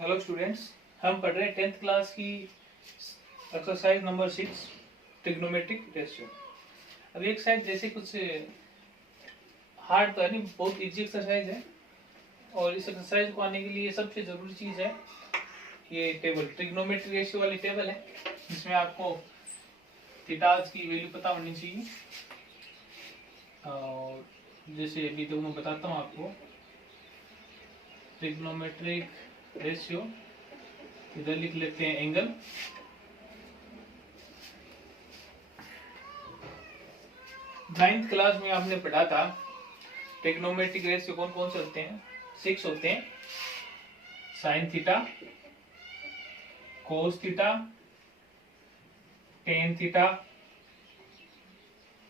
Hello students, हम पढ़ रहे हैं 10th क्लास की एक्सरसाइज नंबर 6 ट्रिग्नोमेट्रिक रेशियो। अब एक साइड जैसे कुछ हार्ड तो है नहीं, बहुत इजी एक्सरसाइज है। और इस एक्सरसाइज को आने के लिए सबसे जरूरी चीज है ये टेबल, ट्रिग्नोमेट्रिक रेशियो वाली टेबल है, जिसमें आपको थीटाज की वैल्यू पता होनी चाहिए। और जैसे अभी तो मैं बताता हूँ आपको ट्रिग्नोमेट्रिक रेशियो, इधर लिख लेते हैं एंगल। नाइन्थ क्लास में आपने पढ़ा था ट्रिग्नोमेट्रिक रेशियो कौन कौन से होते हैं? 6 होते हैं। Sine theta, cos theta, tan theta,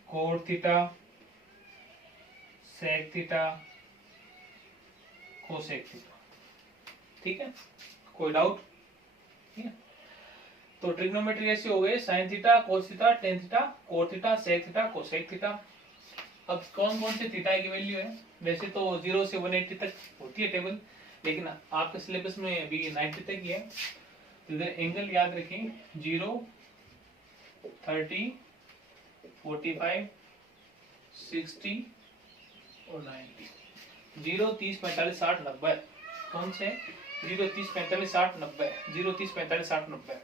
cot theta, sec theta, cosec theta. ठीक है, कोई डाउट? ठीक है, तो ट्रिग्नोमेट्रिक रेशियो हो गए sine theta, cos theta, tan theta, cot theta, sec theta, cosec theta. अब कौन कौन से थीटा की वैल्यू है? वैसे तो 0 से 180 तक होती है टेबल, लेकिन आपके सिलेबस में अभी 90 तक ही है। तो इधर एंगल याद रखें, 0, 30, 45, 60 और 90। 0, 30, 45, 60, 90। कौन से? 0, 30, 45, 60, 90। 0, 30, 45, 60, 90।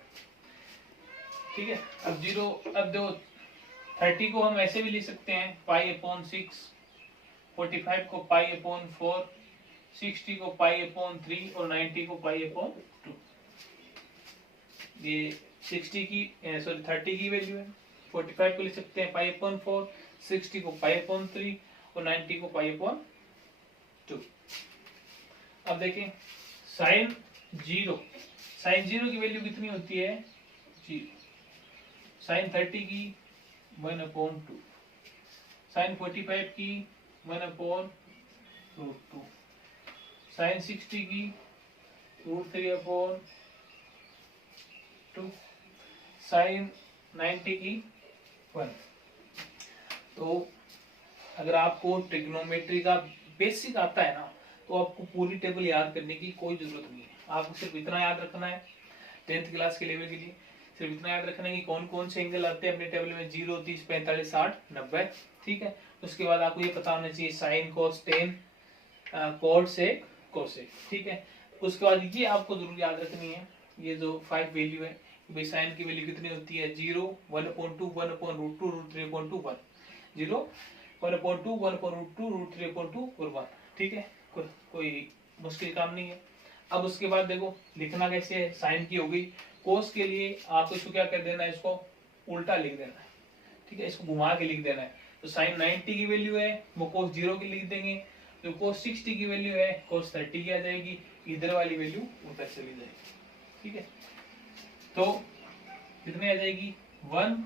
ठीक है, अब 0, अब दो 30 को हम ऐसे भी लिख सकते हैं पाई अपॉन 6, 45 को पाई अपॉन 4, 60 को पाई अपॉन 3 और 90 को पाई अपॉन 2। ये 30 की वैल्यू है। 45 को लिख सकते हैं पाई अपॉन 4, 60 को पाई अपॉन 3 और 90 को पाई अपॉन 2। अब देखें साइन 0, साइन 0 की वैल्यू कितनी होती है? 0। साइन 30 की 1/2, साइन 45 की 1/√2, साइन 60 की √3/2, साइन 90 की 1। तो अगर आपको ट्रिग्नोमेट्री का बेसिक आता है ना, तो आपको पूरी टेबल याद करने की कोई जरूरत नहीं है। आपको सिर्फ इतना याद रखना है 10th क्लास के लेवल के लिए, सिर्फ इतना याद रखना है कि कौन कौन से एंगल आते हैं अपने टेबल में, 0, 30, 45, 60, 90। ठीक है, उसके बाद आपको ये पता होना चाहिए साइन, कोस, टेन, कोट, सेक, कोसेक। ठीक है, उसके बाद ये आपको जरूर याद रखनी है, ये जो 5 वैल्यू है, भाई साइन की वैल्यू कितनी होती है? 0, 1/2, 1/√2, √3/2, 1। 0, 1/2, 1/√2, √3/2 और 1। ठीक है, कोई मुश्किल काम नहीं है। अब उसके बाद देखो लिखना कैसे है। साइन की हो गई, कोस के लिए आपको इसको क्या कर देना है? इसको उल्टा लिख देना है। ठीक है, इसको घुमा के लिख देना है। तो साइन 90 की वैल्यू है वो कोस 0 की लिख देंगे, जो कोस 60 की वैल्यू है कोस 30 की आ जाएगी, इधर वाली वैल्यू उधर चली जाएगी। ठीक है, तो कितनी आ जाएगी? 1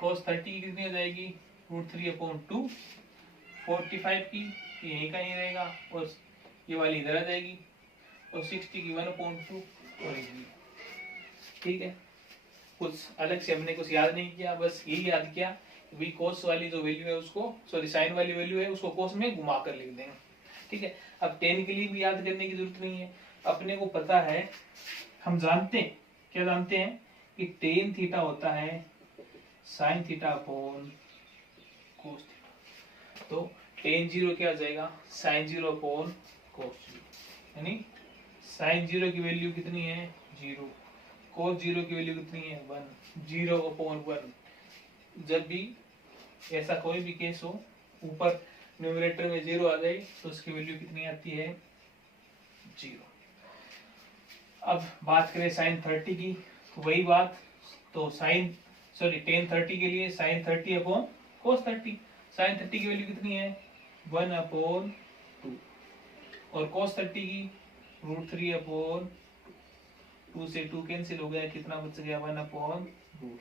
कोस 30 की कितनी आ जाएगी? √3/2। 45 की यहीं का ही रहेगा और ये वाली इधर आ जाएगी, और 60 की 1/2 और इधर। ठीक है, कुछ अलग से हमने कुछ याद नहीं किया, बस यही याद किया कि कोस वाली जो वैल्यू है उसको, सॉरी साइन वाली वैल्यू है उसको कोस में घुमा कर लिख देंगे। ठीक है, अब टेन के लिए भी याद करने की जरूरत नहीं है, अपने को पता है, हम जानते हैं, क्या जानते हैं कि टेन थीटा होता है sine theta upon cos theta. तो टेन 0 क्या आ जाएगा? साइन 0 अपॉन कोस 0, यानी साइन 0 की वैल्यू कितनी है? 0। कोस 0 की वैल्यू कितनी है? 1। 0/1। जब भी ऐसा कोई भी केस हो, ऊपर न्यूमरेटर में 0 आ जाए तो उसकी वैल्यू कितनी आती है? 0। अब बात करें साइन 30 की, तो वही बात, तो साइन टेन 30 के लिए साइन 30 अपॉन कोस 30। साइन 30 की वैल्यू कितनी है? 1/2, और कोस 30 की √3/2। 2 से 2 कैंसिल हो गया, कितना बच गया? 1/√3।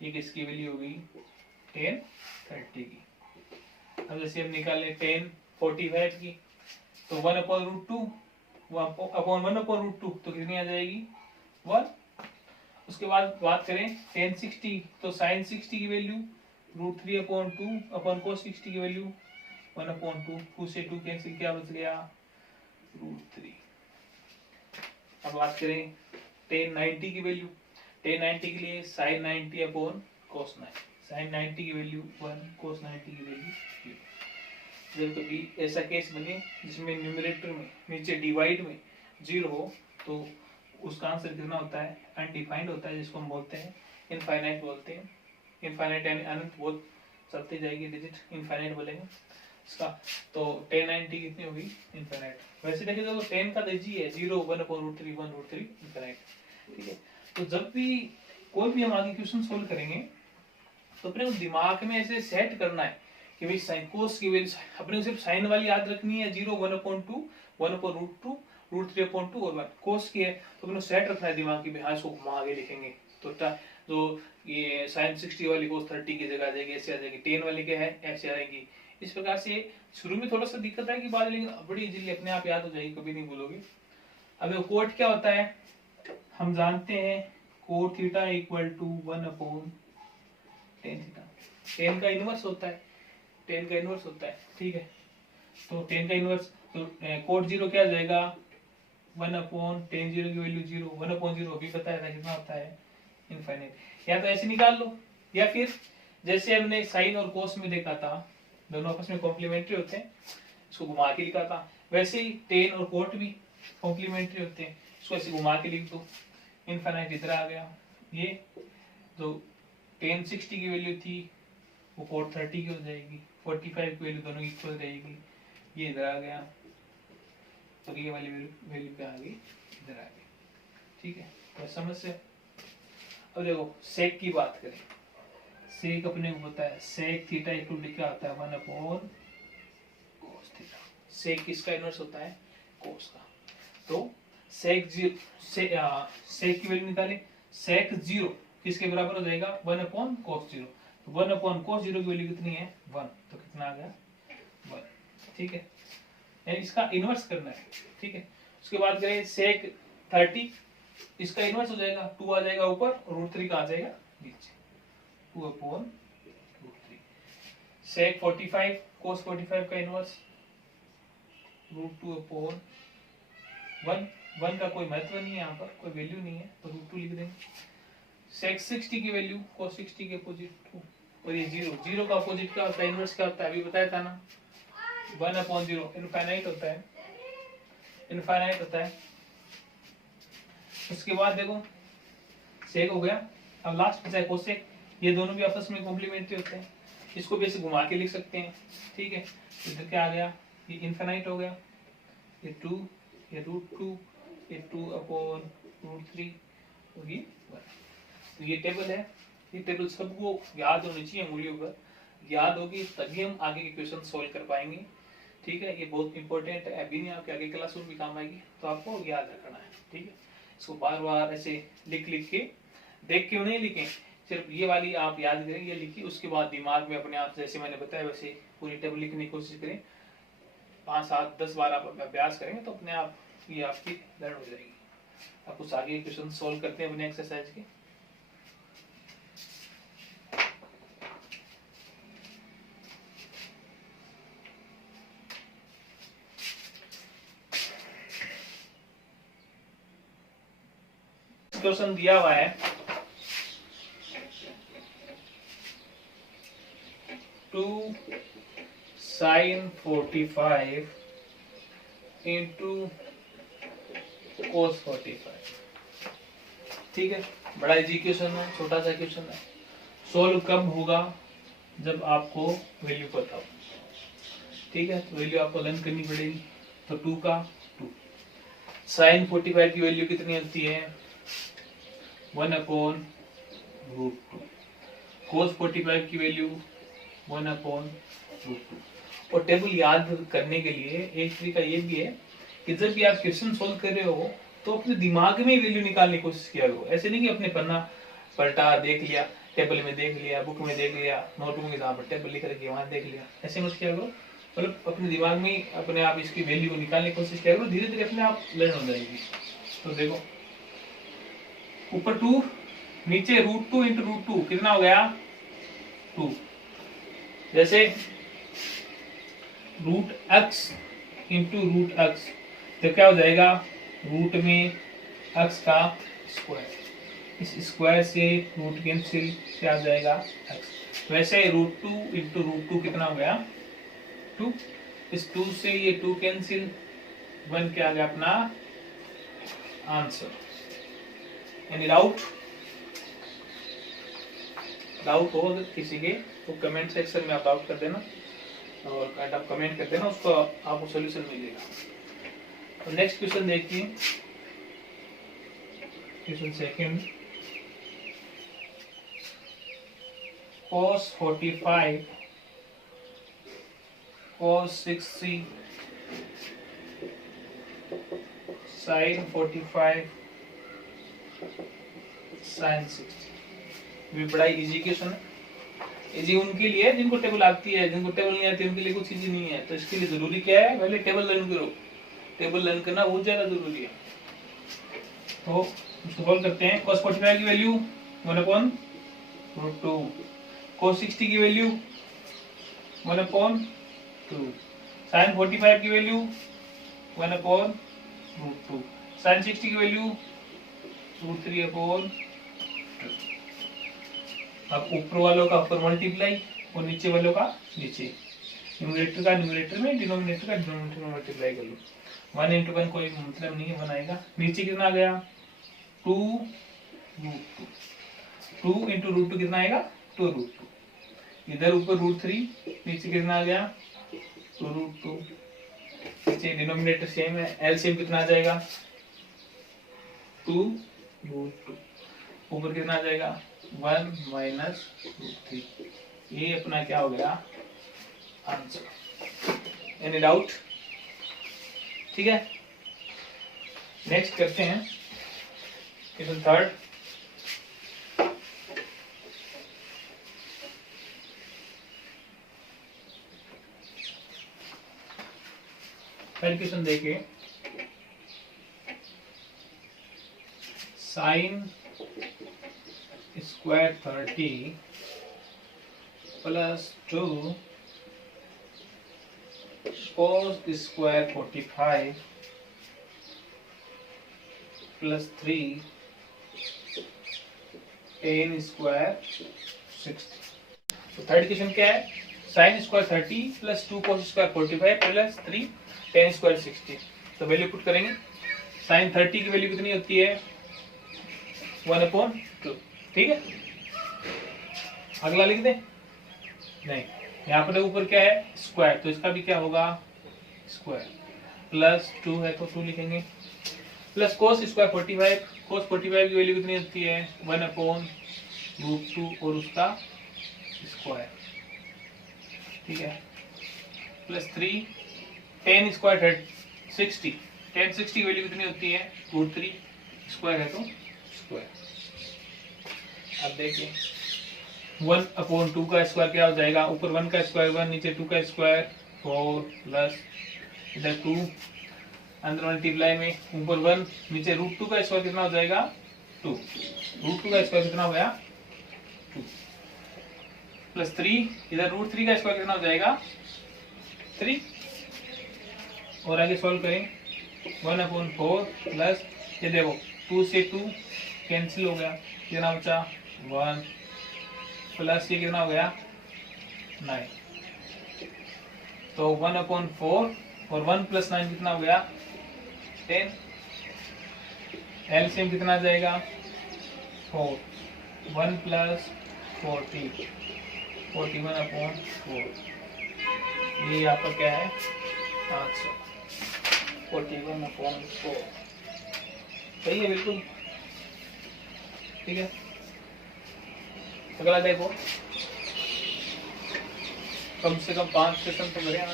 ये किसकी वैल्यू हो गई? टेन 30 की। अब जैसे हम निकालें टेन 45 की, तो 1/√2 अपॉन 1/√2 तो कितनी आ जाएगी? 1। उसके बाद बात करें टेन 60, तो साइन 60 की वैल्यू √3/2 अपॉन कोस 60 की वैल्यू 1/2। 2 से 2 कैंसिल, क्या बच गया? √3। अब बात करें tan 90 की वैल्यू, tan 90 के लिए sin 90 अपॉन cos 90, sin 90 की वैल्यू 1, cos 90 की वैल्यू 0। जब कभी ऐसा केस बने जिसमें न्यूमरेटर में नीचे डिवाइड में 0 हो तो उसका आंसर कितना होता है, अनडिफाइंड होता है, जिसको हम बोलते हैं इनफाइनाइट बोलते हैं। इनफाइनाइट यानी अनंत, बहुत चलती जाएगी डिजिट, इनफाइनाइट बोलेंगे इसका। तो tan 90 कितनी होगी, इनफाइनाइट। वैसे देखें तो tan का दर्जी है 0, 1/√3, 1√3 इनफाइनाइट। ठीक है, तो जब भी कोई भी हम आगे क्वेश्चन सोल्व करेंगे तो अपने दिमाग में ऐसे सेट करना है कि भाई साइन कोस की वैल्यू, अपने को सिर्फ साइन वाली याद रखनी है, 0, 1/2, 1/√2, √3/2 और 1 कोस की है, तो अपने सेट रखना है दिमाग की, हाँ इसको घुमा आगे लिखेंगे तो जो ये साइन 60 वाली कोस 30 की जगह आ जाएगी, ऐसे आ जाएगी। tan वाली क्या है, ऐसे आएगी। इस प्रकार से शुरू में थोड़ा सा दिक्कत है कि बाद में बड़ी इजीली अपने आप याद हो जाएगी, कभी नहीं भूलोगे। अब कोट क्या होता है, हम जानते हैं cot theta equal to 1/tan theta. tan का इनवर्स होता है, tan का इनवर्स होता है। ठीक है, तो tan का इनवर्स, तो कोट 0 क्या आ जाएगा, 1/tan 0 की वैल्यू 0, 1/0 अभी बताया था कितना होता है, इनफाइनाइट। या तो ऐसे निकाल लो, या फिर जैसे हमने साइन और कोस में देखा था, दोनों आपस में कॉम्प्लीमेंट्री होते हैं, इसको घुमा के लिखा था। वैसे ही टेन और कोट भी कॉम्प्लीमेंट्री होते हैं, इसको ऐसे घुमा के लिख दो, इनफाइनाइट इधर आ गया। ये जो tan 60 की वैल्यू थी वो कोट 30 की हो जाएगी, 45 की वैल्यू दोनों इक्वल रहेगी, ये इधर आ गया, तो ये वाली वैल्यू पे आ गई, इधर आ गई। ठीक है, तो समझ। अब देखो सेक की बात करें, सेक अपने को पता है, सेक थीटा इक्वल टू क्या आता है, 1/cos थीटा। सेक किसका इनवर्स होता है, कोस का। तो सेक सेक की वैल्यू निकाले, सेक 0 किसके बराबर हो जाएगा, 1/cos 0। तो 1/cos 0 की वैल्यू कितनी है, 1, तो कितना आ गया, 1। ठीक है, इसका इनवर्स करना है। ठीक है, उसके बाद करें सेक 30, इसका इनवर्स हो जाएगा, 2 आ जाएगा ऊपर और √3 का आ जाएगा नीचे, 2/√3। सेक 45, cos 45 का इनवर्स √2/1, 1 का कोई महत्व नहीं है, यहाँ पर कोई वैल्यू नहीं है, तो √2 लिख देंगे। सेक 60 की वैल्यू cos 60 के अपोजिट 2, और ये 0 का अपोजिट क्या होता है, इनवर्स क्या होता है, अभी बताया था ना, 1/0 इनफाइनाइट होता है, इनफाइनाइट होता है। उसके बाद देखो सेक हो गया, अब लास्ट बचा है कोसेक, ये दोनों भी आपस में कॉम्प्लीमेंट्री होते हैं, इसको भी ऐसे घुमा के लिख सकते हैं। ठीक है, इधर क्या आ गया, ये इनफाइनाइट हो गया, ये 2, ये √2, ये 2/√3 और ये 1। तो ये टेबल है, ये टेबल सबको याद होनी चाहिए, उंगलियों पर याद होगी तभी हम आगे के क्वेश्चन सोल्व कर पाएंगे। ठीक है, ये बहुत इंपॉर्टेंट है, अभी नहीं आपके आगे क्लास में भी काम आएगी, तो आपको याद रखना है। ठीक है, इसको बार बार ऐसे लिख लिख के, देख के नहीं लिखें, सिर्फ ये वाली आप याद करें, ये लिखी, उसके बाद दिमाग में अपने आप जैसे मैंने बताया वैसे पूरी टेबल लिखने की कोशिश करें। 5, 7, 10 बार आप अभ्यास करेंगे तो अपने आप ये आपकी लर्न हो जाएगी। अब कुछ आगे क्वेश्चन सोल्व करते हैं अपने एक्सरसाइज के। क्वेश्चन दिया हुआ है 2 sin 45 into cos 45। ठीक है, बड़ा इजी क्वेश्चन है, छोटा सा क्वेश्चन है। सोल्व कब होगा, जब आपको वैल्यू पता हो। ठीक है, तो वैल्यू आपको लर्न करनी पड़ेगी। तो 2 का 2, sin 45 की वैल्यू कितनी होती है, 1/√2, cos 45 की वैल्यू 1/√2। और टेबल याद करने के लिए एक तरीका ये भी है कि जब भी आप क्वेश्चन सोल्व कर रहे हो तो अपने दिमाग में वैल्यू निकालने की कोशिश किया करो। ऐसे नहीं कि अपने पन्ना पलटा देख लिया, टेबल में देख लिया, बुक में देख लिया, नोटबुक में जहाँ पर टेबल लिख रखी है वहां देख लिया, ऐसे मत किया करो। मतलब अपने दिमाग में अपने आप इसकी वैल्यू को निकालने की कोशिश किया करो, धीरे धीरे अपने आप लर्न हो जाएगी। तो देखो ऊपर 2, नीचे √2 इंटू √2 कितना हो गया, 2। जैसे √x इंटू √x तो क्या हो जाएगा, रूट में एक्स का स्क्वायर, इस स्क्वायर से रूट कैंसिल से आ जाएगा एक्स। वैसे root two into root two कितना हो गया 2, इस 2 से ये 2 कैंसिल, 1 क्या आ गया अपना आंसर। Any doubt? डाउट हो अगर किसी के तो कमेंट सेक्शन में आप डाउट कर देना, और आप कमेंट कर देना, उसको आपको सोल्यूशन मिलेगा। तो नेक्स्ट क्वेश्चन देखिए, question second, cos 45 cos 60 sin 45 sin 60। ये बड़ा इजी क्वेश्चन है। इजी उनके लिए जिनको टेबल आती है, जिनको टेबल नहीं आती उनके लिए कुछ इजी नहीं है। तो इसके लिए जरूरी क्या है, पहले टेबल लर्न करो। टेबल लर्न करना बहुत ज्यादा जरूरी है। तो इसको सॉल्व करते हैं। cos 45 की वैल्यू 1/√2, cos 60 की वैल्यू 1/2, sin 45 की वैल्यू 1/√2, sin 60 की वैल्यू √3/2। अब ऊपर वालों का ऊपर मल्टीप्लाई और नीचे वालों का नीचे, न्यूमरेटर का न्यूमरेटर में, डिनोमिनेटर का डिनोमिनेटर में मल्टीप्लाई कर लो। 1 into 1 कोई मतलब नहीं है, 1 आएगा। नीचे कितना आ गया 2√2, 2 into √2 कितना आएगा 2√2। इधर ऊपर √3, नीचे कितना आ गया 2√2। नीचे डिनोमिनेटर सेम है, एलसीएम कितना आ जाएगा 2√2। ऊपर कितना आ जाएगा 1 minus √3। ये अपना क्या हो गया आंसर। Any doubt? ठीक है, नेक्स्ट करते हैं क्वेश्चन थर्ड। थर्ड क्वेश्चन देखिए, sine square 30 plus 2 cos square 45 plus 3 tan square 60। तो थर्ड क्वेश्चन क्या है, sine square 30 plus 2 cos square 45 plus 3 tan square 60। तो वैल्यू पुट करेंगे। साइन 30 की वैल्यू कितनी होती है 1/2, ठीक है। अगला लिख दे, नहीं, यहाँ पर ऊपर क्या है स्क्वायर, तो इसका भी क्या होगा स्क्वायर, प्लस 2 है तो 2 लिखेंगे, प्लस cos स्क्वायर 45, cos 45 की वैल्यू कितनी होती है 1/√2 और उसका स्क्वायर, ठीक है, प्लस 3 tan स्क्वायर 60, tan 60 की वैल्यू कितनी होती है √3, स्क्वायर है तो स्क्वायर। अब देखिए 1/2 का स्क्वायर क्या हो जाएगा, ऊपर 1 का स्क्वायर 1, नीचे 2 का स्क्वायर 4, प्लस इधर 2 अंदर मल्टीप्लाई में, ऊपर 1 नीचे √2 का स्क्वायर कितना हो जाएगा 2, √2 का स्क्वायर कितना हो गया 2, प्लस 3 इधर √3 का स्क्वायर कितना हो जाएगा 3। और आगे सॉल्व करें 1/4 प्लस ये देखो 2 से 2 कैंसिल हो गया, कितना बचा 1, प्लस ये कितना हो गया 9। तो 1/4 और 1 प्लस 9 कितना हो गया 10। एलसीएम कितना आ जाएगा 4, 1 प्लस 40, 41/4। ये यहाँ पर क्या है आंसर 41/4। सही है बिल्कुल, ठीक है। अगला देखो, कम से कम 5 क्वेश्चन तो बढ़िया।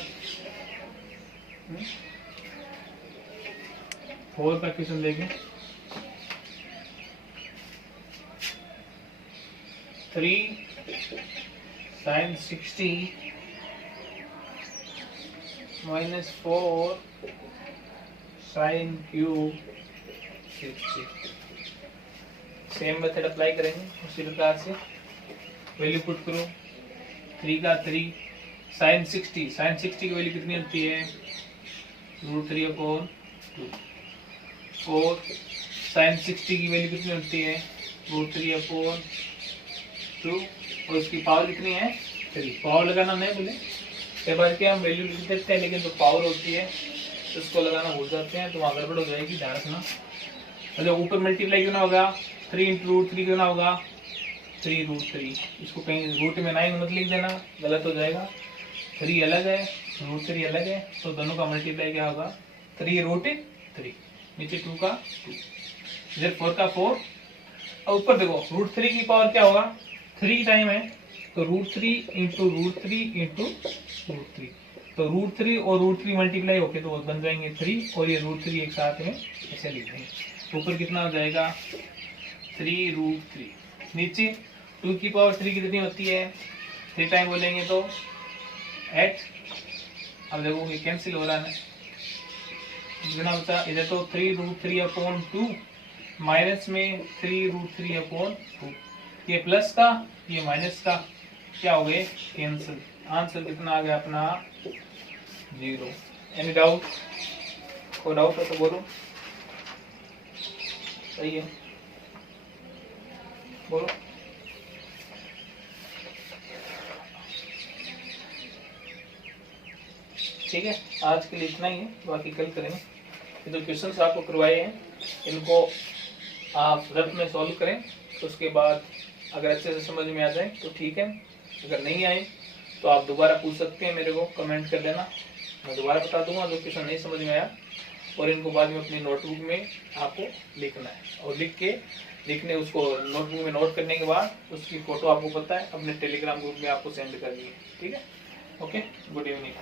4 का क्वेश्चन देखें, 3 sin 60 minus 4 sin cube 60। Same method apply करेंगे उसी प्रकार से, वैल्यू पुट करो 3 का 3 sin 60, sin 60 की वैल्यू कितनी होती है √3/2, 4 साइन 60 की वैल्यू कितनी होती है, √3/2, और उसकी पावर कितनी है 3। पावर लगाना नहीं बोले, कई बार क्या हम वैल्यू लिख देते हैं लेकिन जो पावर होती है उसको लगाना भूल जाते हैं, तो वहाँ गड़बड़ हो जाएगी, ध्यान रखना। मतलब ऊपर मल्टीप्लाई क्यों ना होगा, 3 × √3 क्यों ना होगा 3√3, इसको कहीं रूट में 9 मत लिख देना, गलत हो जाएगा। 3 अलग है, √3 अलग है, तो दोनों का मल्टीप्लाई क्या होगा 3√3, नीचे 2 का 2, इधर 4 का 4, और ऊपर देखो √3 की पावर क्या होगा 3 टाइम है, तो √3 × √3 × √3, तो √3 और √3 मल्टीप्लाई होके तो बन जाएंगे 3, और ये √3 एक साथ में ऐसे लिख देंगे। ऊपर कितना हो जाएगा 3√3, नीचे 2 की पावर 3 कितनी होती है, 3 टाइम बोलेंगे तो 8। अब देखो ये कैंसिल हो रहा है, कितना बचा, इधर तो 3√3/2 माइनस में 3√3/2, ये प्लस का ये माइनस का क्या हो गए कैंसिल, आंसर कितना आ गया अपना 0। एनी डाउट, कोई डाउट हो तो बोलो, सही है बोलो। ठीक है, आज के लिए इतना ही है, बाकी कल करेंगे। ये जो क्वेश्चंस आपको करवाए हैं इनको आप रफ में सॉल्व करें, तो उसके बाद अगर अच्छे से समझ में आ जाए तो ठीक है, अगर नहीं आए तो आप दोबारा पूछ सकते हैं, मेरे को कमेंट कर देना, मैं दोबारा बता दूंगा जो क्वेश्चन नहीं समझ में आया। और इनको बाद में अपनी नोटबुक में आपको लिखना है, और लिख के लिखने उसको नोटबुक में नोट करने के बाद उसकी फोटो आपको पता है अपने टेलीग्राम ग्रुप में आपको सेंड करनी है। ठीक है, ओके, गुड इवनिंग।